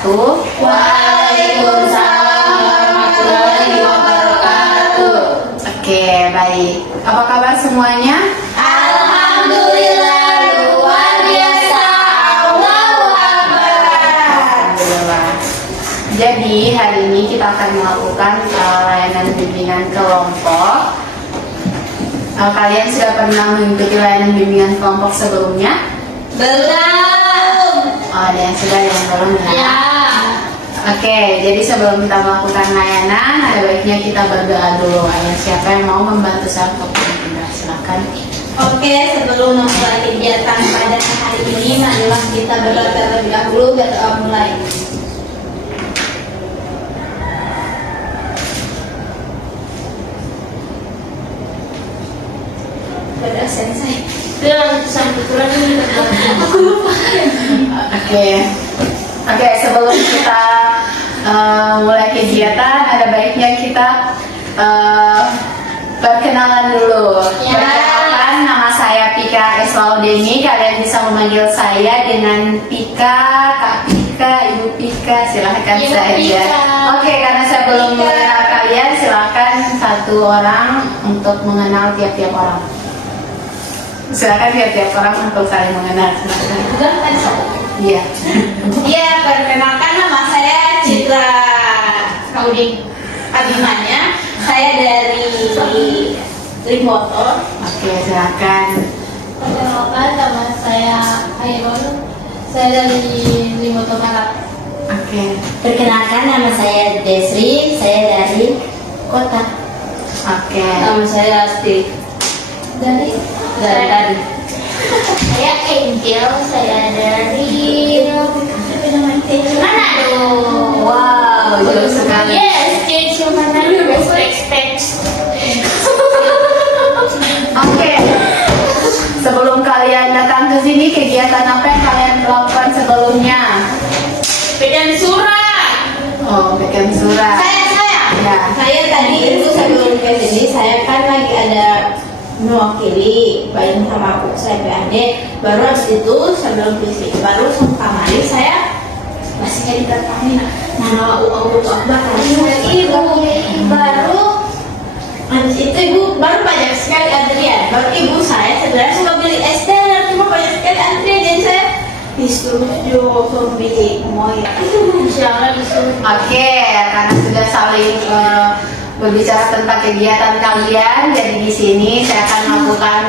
wabarakatuh. Waalaikumsalam warahmatullahi wabarakatuh. Oke, baik. Apa kabar semuanya? Alhamdulillah luar biasa. Allahu Akbar. Alhamdulillah. Jadi hari ini kita akan melakukan layanan bimbingan kelompok. Kalian sudah pernah mengikuti layanan bimbingan kelompok sebelumnya? Belum. Oh, ada yang sudah, ada yang belum ya? Ya. Oke, jadi sebelum kita melakukan layanan, ada baiknya kita berdoa dulu. Ada siapa yang mau membantu saya untuk berdoa? Silakan. Oke, sebelum memulai kegiatan pada hari ini, marilah kita berdoa terlebih dahulu. Berdoa mulai. Berdoa selesai. Bilang sampai kurang ini aku lupa. Oke, sebelum kita mulai kegiatan, ada baiknya kita perkenalan dulu. Ya. Perkenalkan, nama saya Pika Eslaudeni. Kalian bisa memanggil saya dengan Pika, Kak Pika, Ibu Pika, silahkan Ibu saja. Pika. Oke, karena saya belum Pika. mengenal kalian, silahkan satu orang untuk mengenal tiap-tiap orang. Silakan tiap-tiap orang untuk saling mengenal. Silakan. Bukan kan satu. Iya. Iya, perkenalkan nama saya Citra Kauding Abimanya. Saya dari Limboto. Oke, silakan. Perkenalkan nama saya Airul. Saya dari Limboto Barat. Oke. Perkenalkan nama saya Desri, saya dari kota. Oke. Nama saya Asti. Dari Dari. Saya Angel, saya dari Manado. Wow, jauh sekali. Yes, jadi Manado. Respect. Oke. Sebelum kalian datang ke sini, kegiatan apa yang kalian lakukan sebelumnya? Bikin surat. Oh, bikin surat. Ya. Saya tadi itu sebelum ke sini saya kan lagi ada mewakili bareng sama aku saya PAD. Baru habis itu sebelum ke sini baru kemarin saya masih jadi pertanyaan. Nah, Allahu Akbar ibu baru habis itu ibu baru banyak sekali antrian. Baru ibu saya sebenarnya suka beli es teh cuma banyak sekali antrian jadi saya disuruh beli moy. Insyaallah disuruh. Oke, karena sudah saling berbicara tentang kegiatan kalian, jadi di sini saya akan melakukan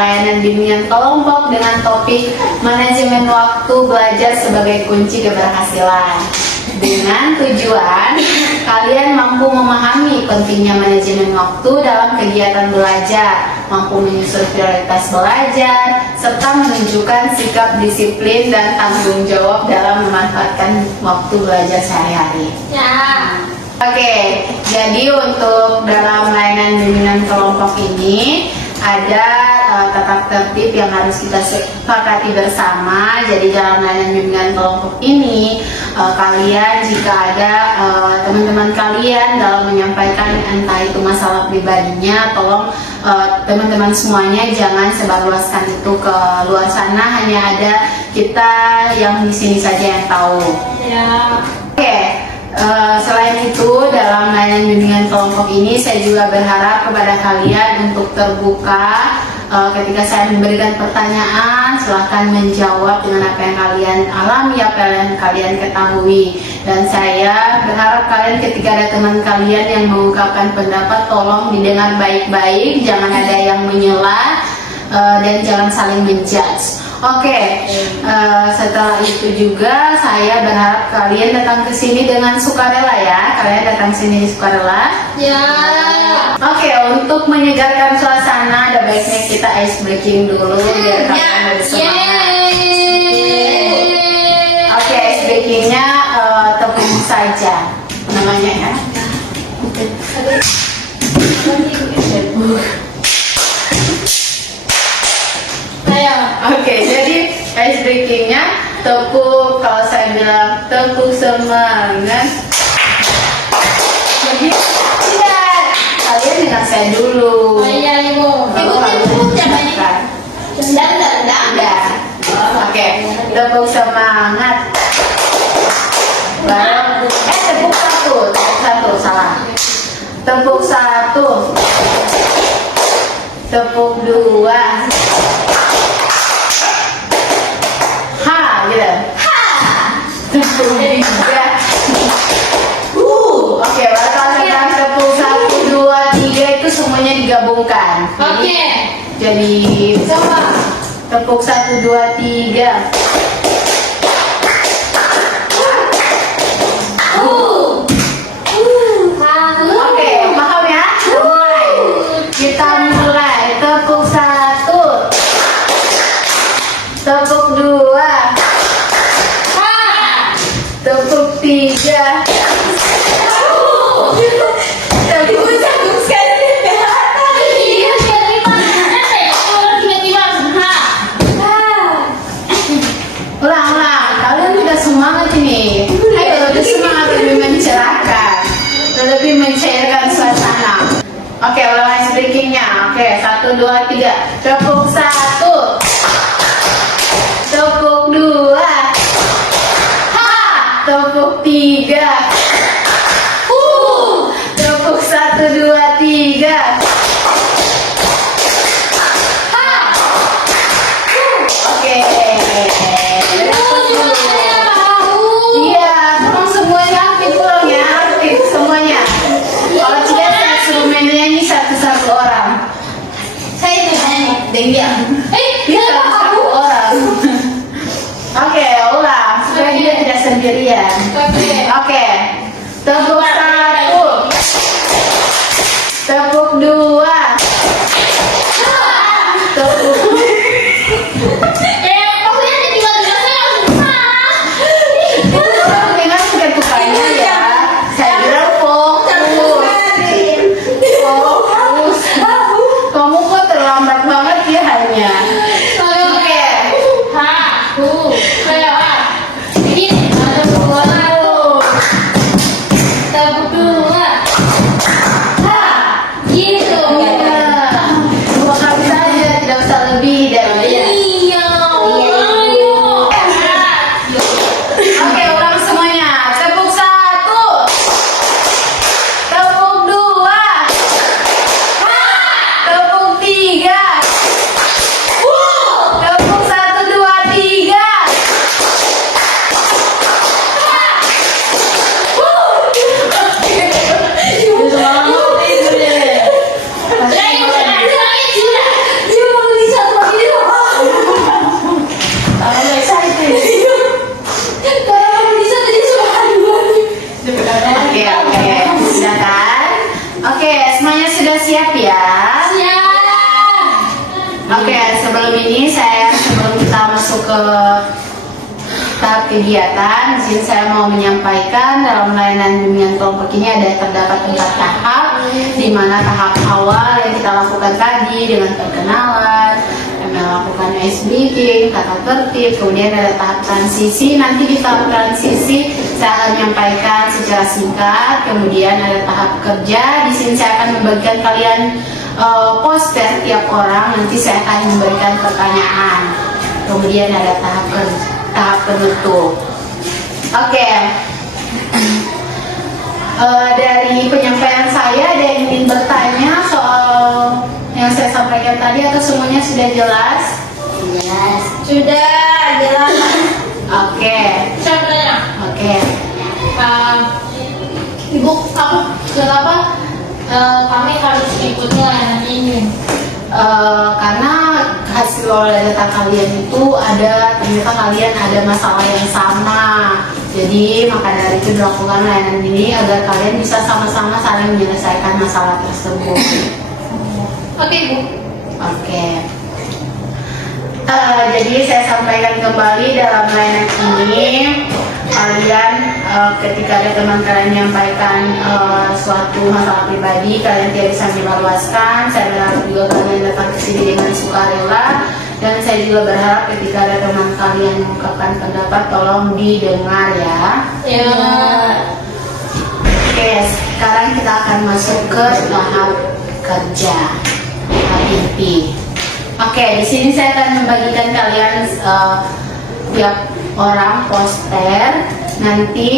layanan bimbingan kelompok dengan topik manajemen waktu belajar sebagai kunci keberhasilan. Dengan tujuan kalian mampu memahami pentingnya manajemen waktu dalam kegiatan belajar, mampu menyusun prioritas belajar, serta menunjukkan sikap disiplin dan tanggung jawab dalam memanfaatkan waktu belajar sehari-hari. Ya. Oke, jadi untuk dalam layanan bimbingan kelompok ini ada tata tertib yang harus kita sepakati bersama. Jadi dalam layanan bimbingan kelompok ini kalian jika ada teman-teman kalian dalam menyampaikan entah itu masalah pribadinya, tolong teman-teman semuanya jangan sebarluaskan itu ke luar sana. Hanya ada kita yang di sini saja yang tahu. Ya. Oke. Selain itu dalam layanan bimbingan kelompok ini saya juga berharap kepada kalian untuk terbuka ketika saya memberikan pertanyaan, silahkan menjawab dengan apa yang kalian alami, apa yang kalian ketahui. Dan saya berharap kalian ketika ada teman kalian yang mengungkapkan pendapat, tolong didengar baik-baik, jangan ada yang menyela dan jangan saling menjudge. Oke, setelah itu juga saya berharap kalian datang ke sini dengan sukarela ya. Kalian datang sini sukarela. Ya. Oke, untuk menyegarkan suasana, ada baiknya kita ice breaking dulu biar kalian lebih semangat. Oke, ice breakingnya tepung saja namanya ya. Oke, jadi ice breakingnya tepuk, kalau saya bilang tepuk semangat. Jadi tidak, kalian dengar saya dulu. Oh iya ibu. Ibu jangan Ya. Oke, tepuk semangat. Baru tepuk satu salah. Tepuk satu. Tepuk dua. Ha, gitu. Tepuk tiga. Oke, batasan tepuk 1, 2, 3 itu semuanya digabungkan. Jadi Coba. tepuk 1, 2, 3. Oke, paham ya? Kita mulai. Tepuk 1. Tepuk 2. Tepuk 3. Ulang. Kalian tidak semangat ini. Ayo lebih semangat, lebih mencerahkan, lebih mencairkan suasana. Oke, ulang speakingnya. Oke, 1, 2, 3. Tepuk 1. Tepuk 2. Tepuk 3. Tepuk 1, 2, 3. Oke. Iya, tolong semuanya aktif, tolong ya, aktif semuanya. Kalau tidak saya suruh menyanyi satu-satu orang. Saya itu nyanyi. Dengia. Bisa satu orang. Oke, ulang supaya dia tidak sendirian. Oke. Tepuk 1. Tepuk 2. Tepuk dengan sudah tukangnya ya. Saya bilang fokus. Kamu kok terlambat banget ya hanya. Oke. Dua kali saja, tidak usah lebih dari Oke, ulang semuanya. Tepuk 1. Tepuk 2. Tepuk 3. Tepuk 1, 2, 3. Oke, sudah kan? Oke, semuanya sudah siap ya? Oke, sebelum kita masuk ke tahap kegiatan, di sini saya mau menyampaikan dalam layanan bimbingan kelompok ini terdapat 4 tahap, di mana tahap awal yang kita lakukan tadi dengan perkenalan, melakukan ice breaking, tata tertib, kemudian ada tahap transisi. Nanti di tahap transisi saya akan menyampaikan secara singkat, kemudian ada tahap kerja. Di sini saya akan membagikan kalian poster tiap orang, nanti saya akan memberikan pertanyaan. Kemudian ada tahap penutup. Oke. Dari penyampaian saya ada yang ingin bertanya soal yang saya sampaikan tadi atau semuanya sudah jelas? Jelas. Sudah jelas. Oke. Oke. Ibu, kamu kenapa kami harus ikutnya layanan ini? Karena hasil olah data kalian itu ternyata kalian ada masalah yang sama. Jadi maka dari itu dilakukan layanan ini agar kalian bisa sama-sama saling menyelesaikan masalah tersebut. Oke, Bu. Oke. Jadi saya sampaikan kembali dalam layanan ini, kalian ketika ada teman kalian menyampaikan suatu masalah pribadi, kalian tidak bisa meluaskan. Saya berharap juga kalian datang ke sini dengan sukarela, dan saya juga berharap ketika ada teman kalian mengungkapkan pendapat, tolong didengar ya. Ya. Oke, sekarang kita akan masuk ke tahap kerja, tahap inti. Oke, di sini saya akan membagikan kalian tiap orang poster Nanti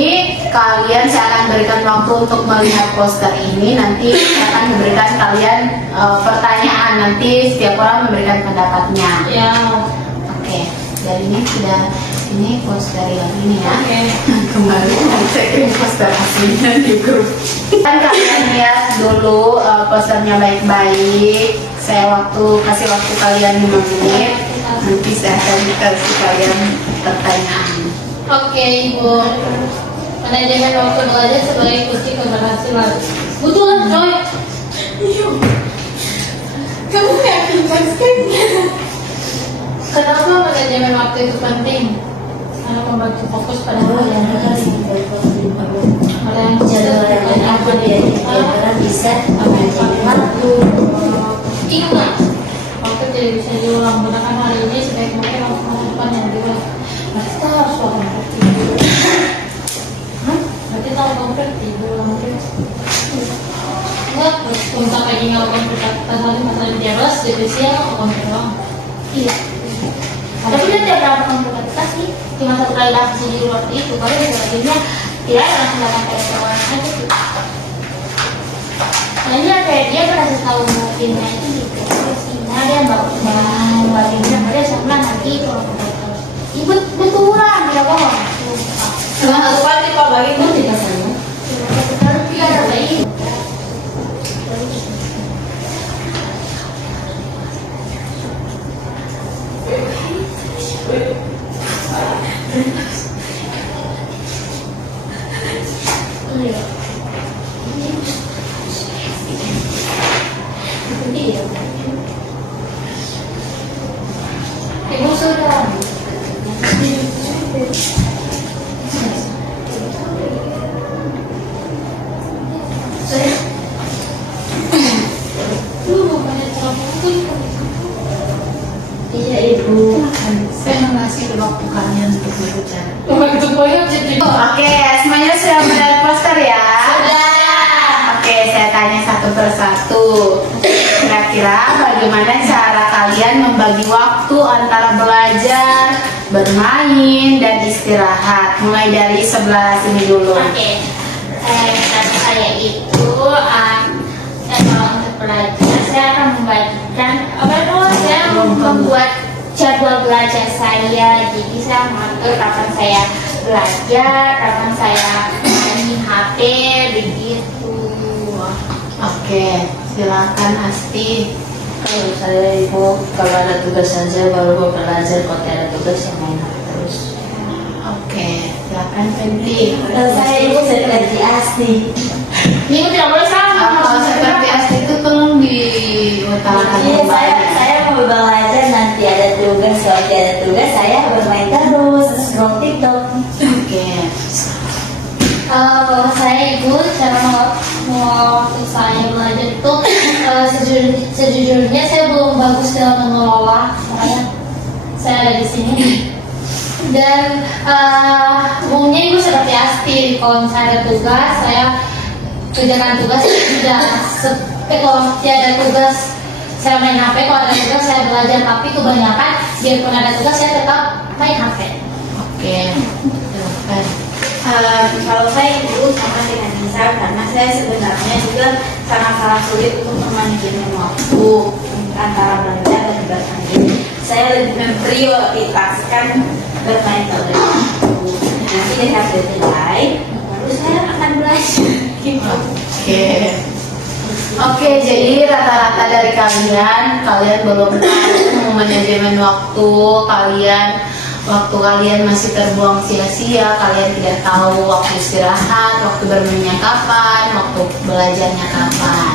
kalian saya akan berikan waktu untuk melihat poster ini. Nanti saya akan memberikan kalian pertanyaan. Nanti setiap orang memberikan pendapatnya. Ya. Oke, dan ini sudah ini poster yang ini ya. Oke. Kemarin saya kirim poster aslinya di grup. Kan kalian lihat dulu posternya baik-baik. Saya kasih waktu kalian 5 menit. Nanti saya akan kasih kalian pertanyaan. Oke, Ibu. Manajemen waktu belajar sebagai kunci keberhasilan. Betul, coy. Kamu yakin sekali? Kenapa manajemen waktu itu penting? Karena membantu fokus pada hal yang Jadwal yang apa dia orang bisa manajemen waktu. Ingat, waktu tidak bisa diulang. Gunakan hal ini sebaik mungkin untuk masa depan yang lebih baik. Berarti kita harus lakukan praktik. Berarti kita lakukan praktik, diulang terus. Enggak, untuk lagi ngelakukan praktik masalah di jelas, divisi yang lakukan berulang. Iya. Tapi dia tidak pernah melakukan sih. Cuma satu kali langsung di luar itu. Kalau sebagainya dia langsung dalam orang aja tuh. Soalnya kayak dia merasa tahu filmnya itu gitu. Nah dia bagiannya pada sama nanti kalau ibu betulan dia bohong. Cuma satu kali Pak bagi itu Tidak sama. Harus dia ada bayi. Ibu sudah. Iya ibu. Saya mengasih waktu kalian untuk berbicara. Begitu banyak jadi. Oke, semuanya sudah melihat poster ya? Sudah. Oke, saya tanya satu persatu. Kira-kira bagaimana cara kalian membagi waktu antara belajar, bermain, dan istirahat? Mulai dari sebelah sini dulu. Oke. Kata saya itu kalau untuk belajar saya akan membagikan saya membuat jadwal belajar saya. Jadi saya mengatur kapan saya belajar, kapan saya main HP begitu. Oke, silakan Asti. Kalau saya ibu kalau ada tugas saja baru mau belajar, kalau tidak ada tugas yang main HP terus. Oke, silakan Fenty. Kalau saya ibu seperti Asti. Ibu tidak boleh sama. Kalau seperti Asti itu tolong diutarakan Iya, kembali. saya mau belajar nanti ada tugas, kalau tidak ada tugas saya bermain terus, scroll TikTok. Oke. Kalau saya ibu cara waktu saya belajar itu sejujurnya saya belum bagus dalam mengelola, makanya saya ada di sini. Dan umumnya ibu seperti Asti, kalau misalnya ada tugas saya kerjakan tugas, tidak kalau tidak ada tugas saya main HP, kalau ada tugas saya belajar. Tapi kebanyakan biarpun ada tugas saya tetap main HP. Oke, silakan. Kalau saya itu sama dengan Nisa, karena saya sebenarnya juga sangat sulit untuk memanajemen waktu antara belajar dan bermain. Saya lebih memprioritaskan bermain pada waktu. Nanti di hari deadline, baru saya akan belajar. Oke. Oke, jadi rata-rata dari kalian belum tahu manajemen waktu kalian masih terbuang sia-sia, kalian tidak tahu waktu istirahat, waktu bermainnya kapan, waktu belajarnya kapan.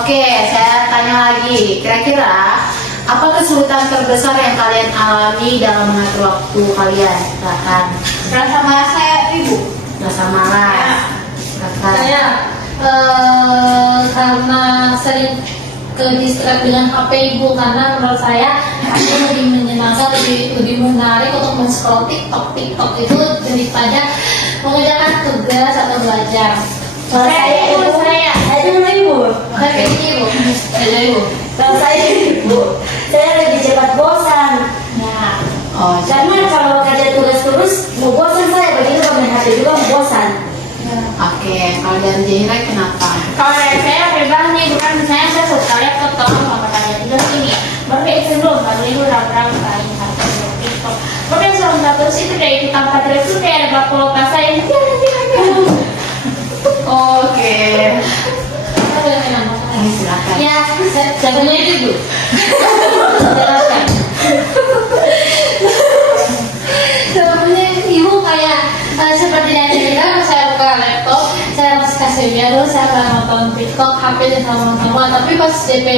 Oke, saya tanya lagi, kira-kira apa kesulitan terbesar yang kalian alami dalam mengatur waktu kalian? Silakan. Rasa malas saya ibu. Rasa malas. Silakan. Saya karena sering ke distract dengan HP ibu, karena menurut saya itu lebih menyenangkan, lebih menarik untuk men-scroll TikTok itu daripada mengerjakan tugas atau belajar. Kalau saya dulu ibu. Oke, ibu. Ibu. Kalau saya ibu, saya lebih cepat bosan. Nah, Oh, Karena kalau kerja tugas terus mau bosan saya begitu bermain dari Jahira kenapa? Kalau dari saya pribadi bukan misalnya saya suka lihat foto sama kalian juga sini baru itu belum baru itu berapa kali satu itu baru yang terus itu dari tempat itu kayak ada bapak bapak saya Oke. Silakan. ya sebenarnya itu Bu. Sebenarnya ibu kayak seperti yang cerita saya buka laptop saya harus kasih dia dulu saya akan nonton TikTok HP dan sama-sama tapi pas DP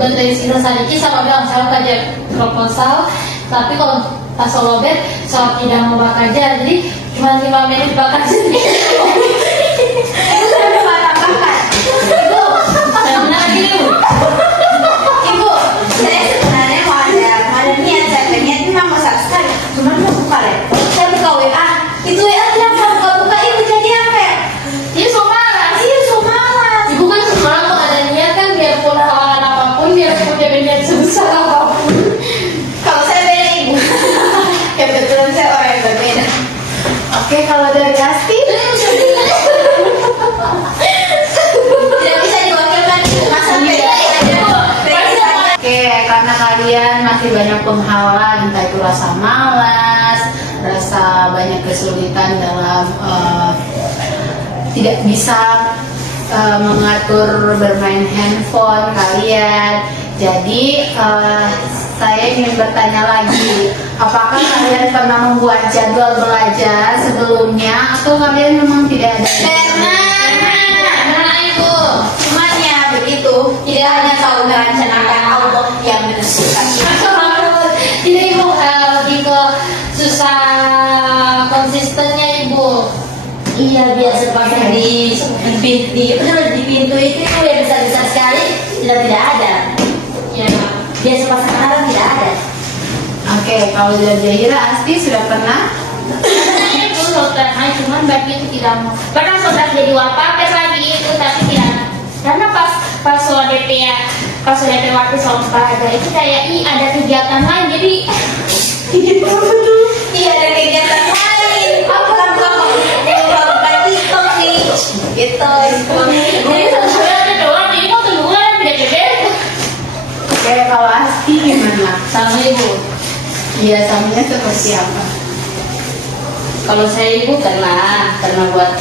baterai sini sedikit sama bilang saya kerja proposal tapi kalau pas lobet saya tidak mau bakar aja jadi cuma 5 menit bakar sendiri Ibu saya mau tambahkan. ibu saya benar lagi ibu Ibu, saya sebenarnya mau ada niat, saya pengen memang mau subscribe, cuma mau buka laptop, saya buka WA, itu WA tidak mau buka itu jadi apa ya? dia so malas Iya, so malas. ibu kan sekarang kalau ada niat kan biarpun halangan apapun biarpun dia niat sebesar apapun Kalau saya beda ibu, kebetulan saya orang yang berbeda. Oke, kalau dari Asti? Tidak bisa diwakilkan ibu, masa beda saja. Beda saja. Oke, karena kalian masih banyak penghalang, entah itu rasa malas, rasa banyak kesulitan dalam tidak bisa mengatur bermain handphone kalian. Jadi saya ingin bertanya lagi, apakah kalian pernah membuat jadwal belajar sebelumnya atau kalian memang tidak ada? Pernah ibu, cuman ya begitu, tidak hanya tahu merencanakan Allah yang menentukan. Tidak ibu lebih ke susah konsistennya ibu. Iya, biasa pasang di pintu itu yang besar-besar sekali tidak ada. Ya. Biasa pasang alarm tidak ada. Oke, kalau dari Jahira, Asti sudah pernah? Sebenarnya ibu sudah cuman bagi itu tidak mau. Pernah sudah jadi wallpaper lagi itu tapi tidak. Karena pas soal DP ya, pas soal DP waktu soal ada itu kayak ada kegiatan lain jadi Iya, ada kegiatan lain. Apa buka TikTok nih? Gitu. jadi sebenarnya doang jadi mau tungguan tidak beda. Oke, kalau Asti gimana? Sama ibu. Iya, samanya seperti apa? Kalau saya ibu pernah buat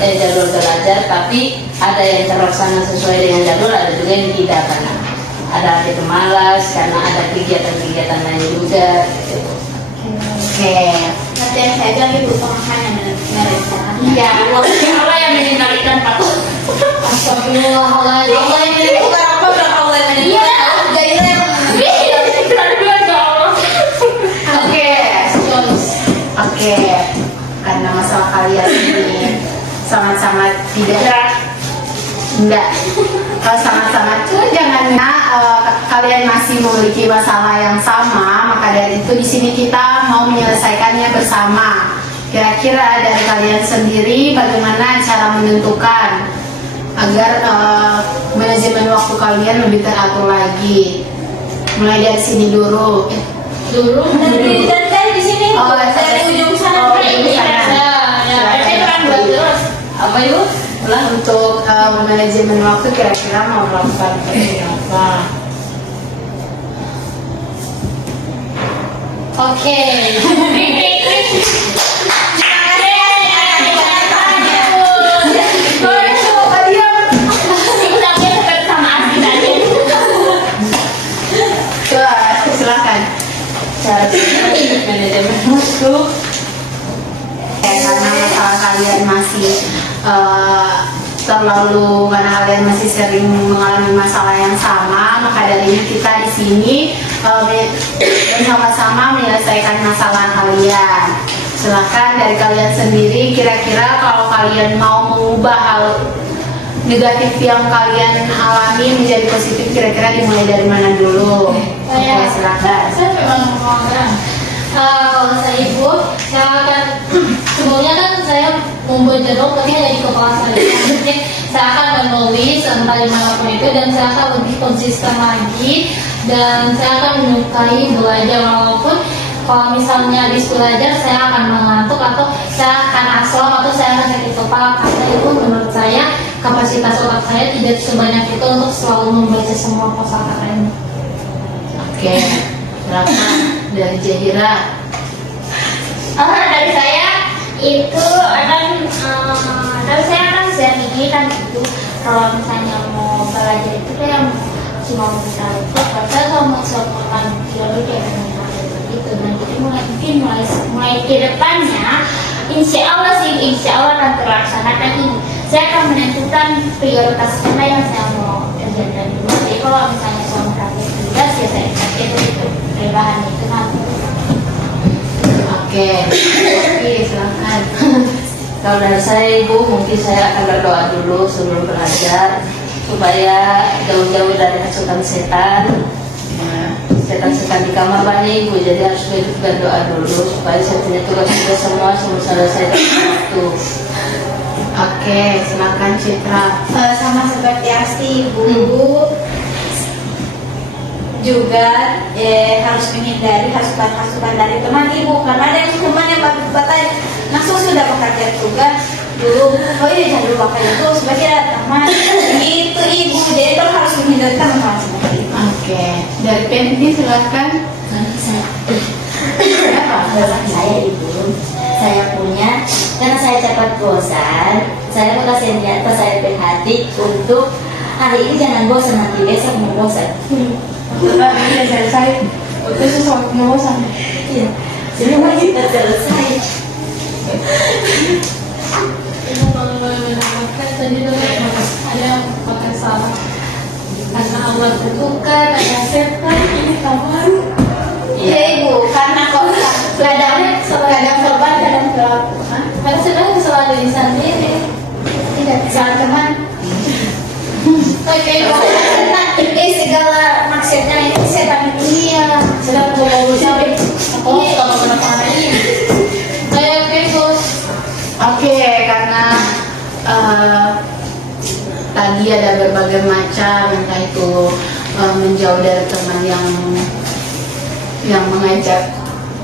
jadwal belajar, tapi ada yang terlaksana sesuai dengan jadwal, ada juga yang tidak karena ada yang malas karena ada kegiatan-kegiatan lain juga. Oke. Nanti yang saya bilang ibu pemahaman yang merencanakan. Iya, Allah yang mengendalikan Pak. Astagfirullahaladzim. Allah yang menentukan, bukan apa bilang Allah yang menentukan. Iya. Gairah yang Oke. Oke. Karena masalah kalian ini sangat-sangat tidak enggak sangat-sangat jangan kalian masih memiliki masalah yang sama, maka dari itu di sini kita mau menyelesaikannya bersama. Kira-kira dari kalian sendiri bagaimana cara menentukan agar manajemen waktu kalian lebih teratur lagi? Mulai dari sini dulu. dari di sini. Oh, dari ujung sana. Oh, ujung sana. Apa ibu? Untuk manajemen waktu kira-kira mau melakukan seperti apa? Oke. Silakan. Cara manajemen waktu. Karena masalah kalian masih karena kalian masih sering mengalami masalah yang sama, maka dari itu kita di sini bersama-sama menyelesaikan masalah kalian. Silahkan dari kalian sendiri, kira-kira kalau kalian mau mengubah hal negatif yang kalian alami menjadi positif, kira-kira dimulai dari mana dulu? Oke, silakan. Saya memang orang. Kalau saya ibu, saya akan sebelumnya kan saya membuat jadwal tapi dari kepala saya. Jadi saya akan menulis entah dimanapun itu dan saya akan lebih konsisten lagi dan saya akan menyukai belajar walaupun kalau misalnya habis belajar saya akan mengantuk atau saya akan asal atau saya sakit kepala karena itu menurut saya kapasitas otak saya tidak sebanyak itu untuk selalu membaca semua kosakata ini. Oke, silakan dari Jahira. Dari saya itu dari saya kan saya ini kan itu kalau misalnya mau belajar itu kayak cuma bisa itu saya mau melakukan teori kayak gitu. Nah jadi mulai ke depannya insya Allah akan terlaksanakan ini. Saya akan menentukan prioritas mana yang saya mau kerjakan dulu. Jadi kalau misalnya saya mau praktek tugas ya saya praktek itu perubahan itu nanti. Oke, silakan. Kalau dari saya Ibu, mungkin saya akan berdoa dulu sebelum belajar supaya jauh-jauh dari hasutan setan. Setan-setan di kamar banyak Ibu, jadi harus berdoa dulu supaya saya punya tugas-tugas semua selesai tepat waktu. Oke, silakan Citra. Sama seperti Asti, Ibu juga harus menghindari hasutan-hasutan dari teman Ibu, karena ada yang teman yang bertanya langsung sudah bekerja tugas dulu, oh iya jangan lupa itu sebagai teman itu Ibu, jadi itu harus menghindari teman seperti itu. Oke, dari Penti silakan. Saya Ibu, saya punya karena saya cepat bosan, saya mau kasih niat saya berhati untuk hari ini jangan bosan, nanti besok mau bosan. Sudah selesai, itu sesuatu yang bosan. Iya, semua kita selesai. Ibu kalau menambahkan tadi tuh ada pakai salah karena Allah tentukan ada setan ini kamar. Iya Ibu, karena kok kadang korban kadang pelaku. Karena sedang kesalahan diri sendiri. Tidak salah teman. Oke, Ini segala maksudnya ini setan dunia. sedang mau sampai aku kalau menekan ini. Saya Bos. Oke, karena tadi ada berbagai macam, entah itu menjauh dari teman yang mengajak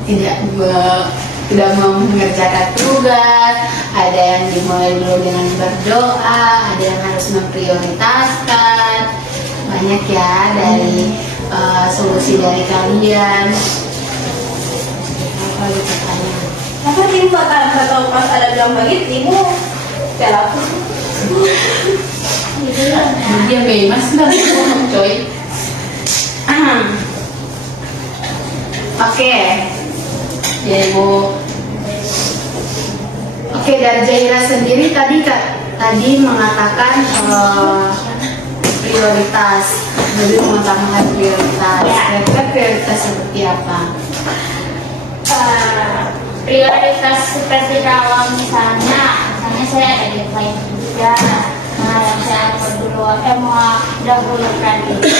tidak mau mengerjakan tugas, ada yang dimulai dulu dengan berdoa, ada yang harus memprioritaskan, banyak ya dari solusi dari kalian. Apa gitu tanya? Apa Ibu bakal tahu pas ada bilang begitu Ibu pelaku. Dia bebas nggak ngomong coy. Oke, ya Ibu. Oke, dari Jaira sendiri tadi mengatakan prioritas, jadi mengutamakan prioritas. Kira-kira prioritas seperti apa? Prioritas seperti kalau misalnya saya ada deadline juga, nah yang saya mau dahulukan itu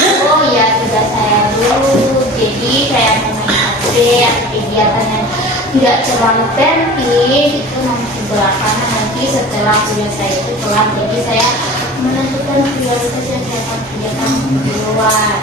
ya tugas saya dulu, jadi kayak main HP atau kegiatan yang tidak terlalu penting itu nanti belakangan, nanti setelah tugas saya itu kelar, jadi saya menentukan prioritas yang saya akan kerjakan duluan.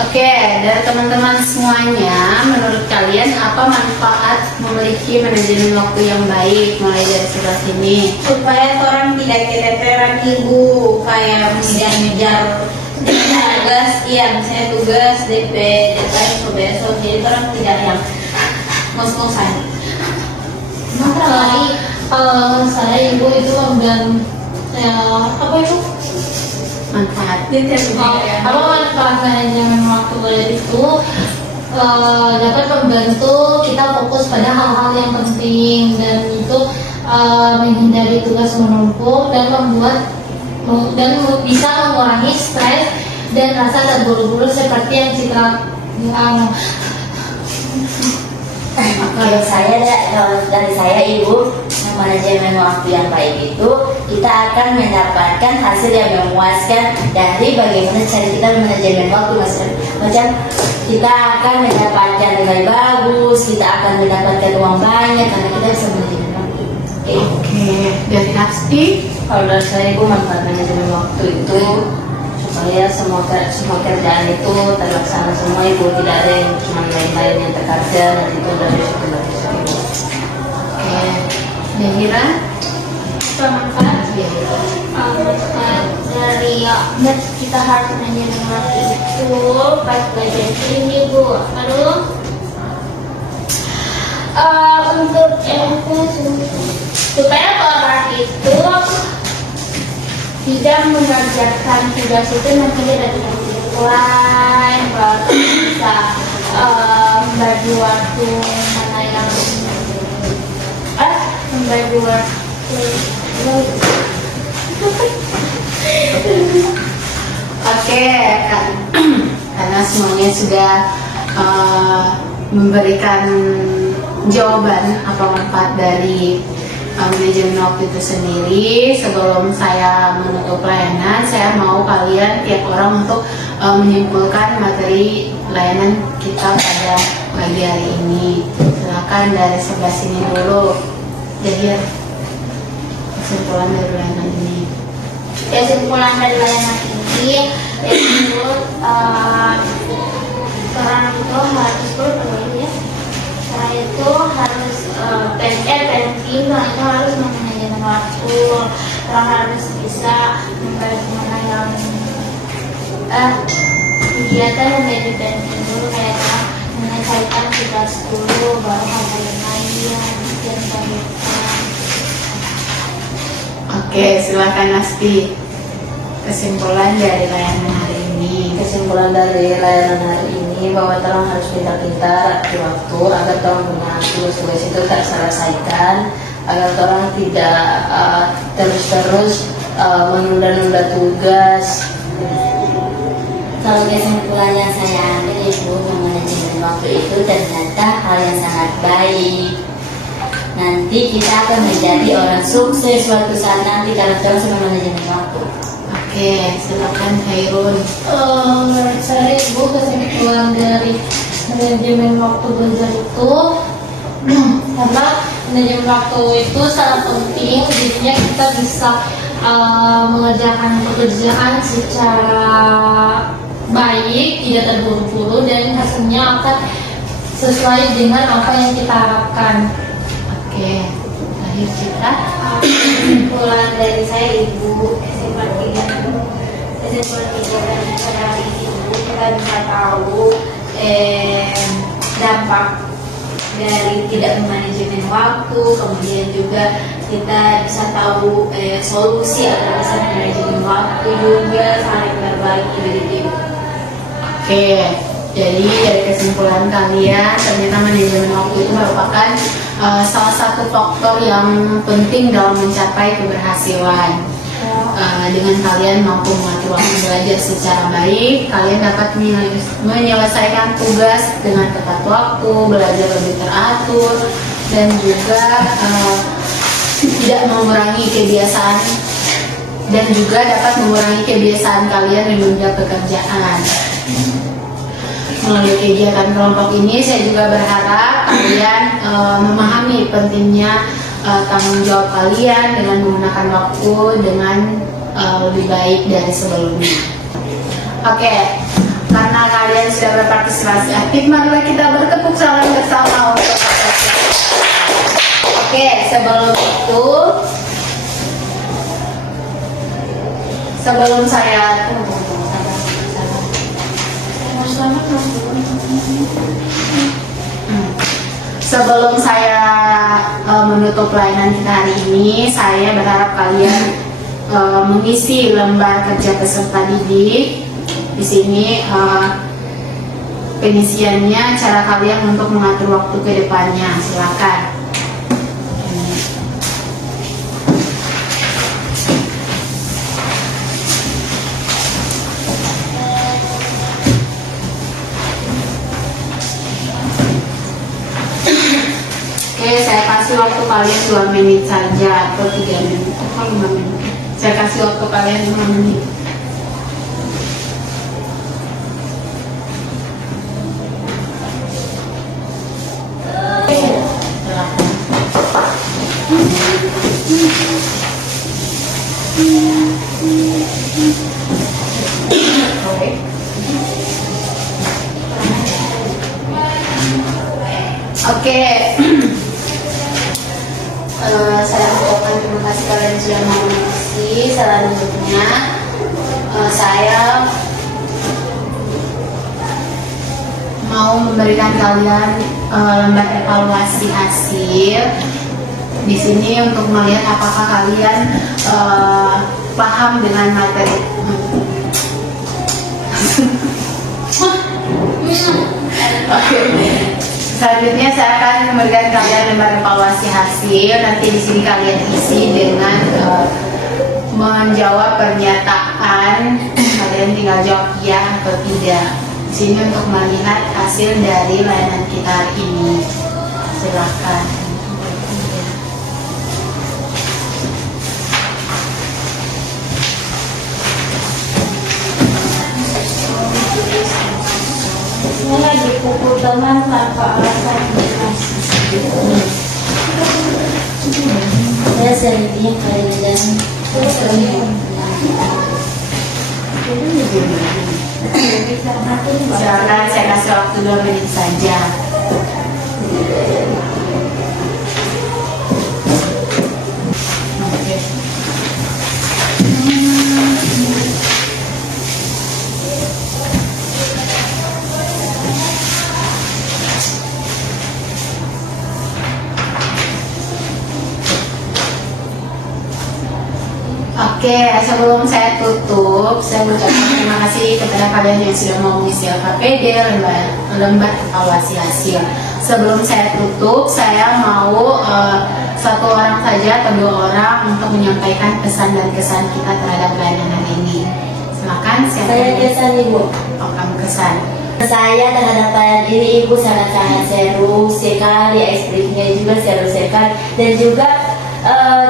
Oke, dari teman-teman semuanya, menurut kalian apa manfaat memiliki manajemen waktu yang baik? Mulai dari sebelah sini. Supaya orang tidak keteteran Ibu, kayak mengejar-ngejar tugas, iya misalnya tugas DP deadline ke besok, jadi orang tidak yang ngos-ngosan. Kalau saya Ibu itu dan apa itu? Manfaat. Apa manfaat manajemen waktu itu dapat membantu kita fokus pada hal-hal yang penting, dan itu menghindari tugas menumpuk dan bisa mengurangi stres dan rasa terburu-buru seperti yang Citra bilang. Kalau dari saya Ibu, manajemen waktu yang baik itu kita akan mendapatkan hasil yang memuaskan dari bagaimana cara kita manajemen waktu, macam kita akan mendapatkan nilai bagus, kita akan mendapatkan uang banyak karena kita bisa manajemen waktu. Oke, dari Asti. Kalau dari saya Ibu, manfaat manajemen waktu itu supaya semua kerjaan itu terlaksana semua Ibu, tidak ada yang cuma lain-lain yang terkerja, dan itu dari situ. Mira? Manfaat dari kita harus menjaga waktu itu pas belajar ini Bu. Lalu untuk supaya orang itu tidak mengerjakan tugas itu nanti dia tidak lain, baru bisa membagi waktu mana yang membagi waktu. Oke, karena semuanya sudah memberikan jawaban apa manfaat dari manajemen waktu itu sendiri. Sebelum saya menutup layanan, saya mau kalian tiap orang untuk menyimpulkan materi layanan kita pada pagi hari ini. Silakan dari sebelah sini dulu. Jadi kesimpulan dari layanan ini. Kesimpulan dari layanan ini yaitu orang itu harus ya. Orang itu harus penting, orang itu harus manajemen waktu, orang harus bisa membagi mana yang kegiatan yang menjadi penting dulu, kayak menyelesaikan tugas dulu, baru ada yang lain dan sebagainya. Oke, silakan Nasti. Kesimpulan dari layanan hari ini. Kesimpulan dari layanan hari ini bahwa orang harus pintar-pintar di waktu agar orang punya tugas-tugas itu terselesaikan, agar orang tidak terus-terus menunda-nunda tugas. Kalau kesimpulan yang saya ambil Ibu, manajemen waktu itu ternyata hal yang sangat baik. Nanti kita akan menjadi orang sukses suatu saat nanti kalau terus manajemen waktu. Oke, silakan Khairun. Menurut saya Ibu, kesimpulan dari manajemen waktu belajar itu karena manajemen waktu itu sangat penting, jadinya kita bisa mengerjakan pekerjaan secara baik, tidak terburu-buru, dan hasilnya akan sesuai dengan apa yang kita harapkan. Oke, terakhir Citra. Kesimpulan dari saya Ibu, kesimpulan tiga dari acara hari ini Ibu, kita bisa tahu dampak dari tidak memanajemen waktu, kemudian juga kita bisa tahu solusi agar bisa manajemen waktu, juga saling berbagi begitu Ibu. Oke, jadi dari kesimpulan kalian ternyata manajemen waktu itu merupakan salah satu faktor yang penting dalam mencapai keberhasilan. Dengan kalian mampu mengatur waktu belajar secara baik, kalian dapat menyelesaikan tugas dengan tepat waktu, belajar lebih teratur, dan juga tidak mengurangi kebiasaan, dan juga dapat mengurangi kebiasaan kalian menunda pekerjaan. Melalui kegiatan kelompok ini, saya juga berharap kalian memahami pentingnya tanggung jawab kalian dengan menggunakan waktu dengan lebih baik dari sebelumnya. Oke, karena kalian sudah berpartisipasi aktif, marilah kita bertepuk tangan bersama untuk Oke, sebelum saya Sebelum saya menutup pelayanan kita hari ini, saya berharap kalian mengisi lembar kerja peserta didik. Di sini pengisiannya, cara kalian untuk mengatur waktu ke depannya. Silakan. Oke, saya kasih waktu kalian 2 menit saja atau 3 menit atau 5 menit. Saya kasih waktu kalian 5 menit. Oke. Saya kasih kalian sudah mau mengisi. Selanjutnya saya mau memberikan kalian lembar evaluasi hasil. Di sini untuk melihat apakah kalian paham dengan materi. Oke. Selanjutnya saya akan memberikan kalian lembar evaluasi hasil. Nanti di sini kalian isi dengan menjawab pernyataan. Kalian tinggal jawab ya atau tidak. Di sini untuk melihat hasil dari layanan kita hari ini. Silakan. Ini lagi pukul teman tanpa alasan. Saya sendiri kalian Silakan, saya kasih waktu 2 menit saja. Oke. Oke, sebelum saya tutup, saya ucapkan terima kasih kepada kalian yang sudah mau mengisi LKPD, lembar evaluasi hasil. Sebelum saya tutup, saya mau satu orang saja atau 2 orang untuk menyampaikan pesan dan kesan kita terhadap layanan ini. Silakan, saya kesan Ibu. Oh, kamu kesan. Saya terhadap layanan ini Ibu sangat-sangat seru sekali, ekspresinya juga seru sekali, dan juga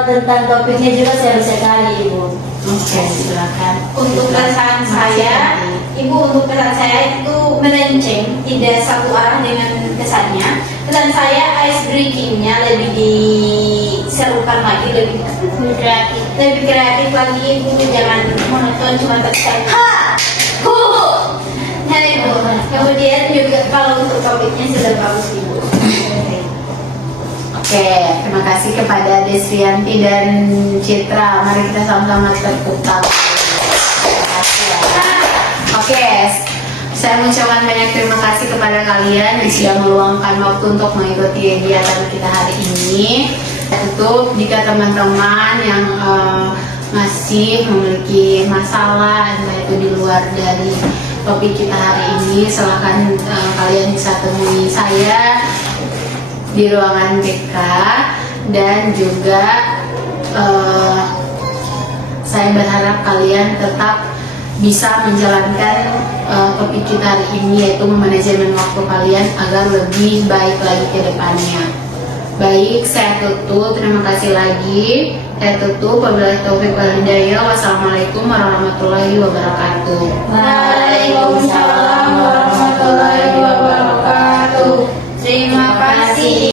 tentang topiknya juga seru sekali Ibu. Oke, silakan. Untuk kesan saya, Ibu, untuk kesan saya itu melenceng, tidak satu arah dengan kesannya. Kesan saya ice breakingnya lebih diserukan lagi, lebih kreatif lagi. Ibu jangan monoton cuma terkesan ha, hu, ya Ibu. Kemudian juga kalau untuk topiknya sudah bagus Ibu. Oke, terima kasih kepada Desrianti dan Citra. Mari kita sama-sama tepuk tangan. Terima kasih ya. Oke, saya mengucapkan banyak terima kasih kepada kalian yang sudah meluangkan waktu untuk mengikuti kegiatan kita hari ini. Untuk jika teman-teman yang masih memiliki masalah entah itu di luar dari topik kita hari ini, silahkan kalian bisa temui saya di ruangan BK, dan juga saya berharap kalian tetap bisa menjalankan topik kita hari ini, yaitu manajemen waktu kalian agar lebih baik lagi ke depannya. Baik, saya tutup. Terima kasih lagi. Saya tutup. Wabillahi taufiq wal hidayah. Wassalamualaikum warahmatullahi wabarakatuh. Waalaikumsalam warahmatullahi wabarakatuh. Terima kasih.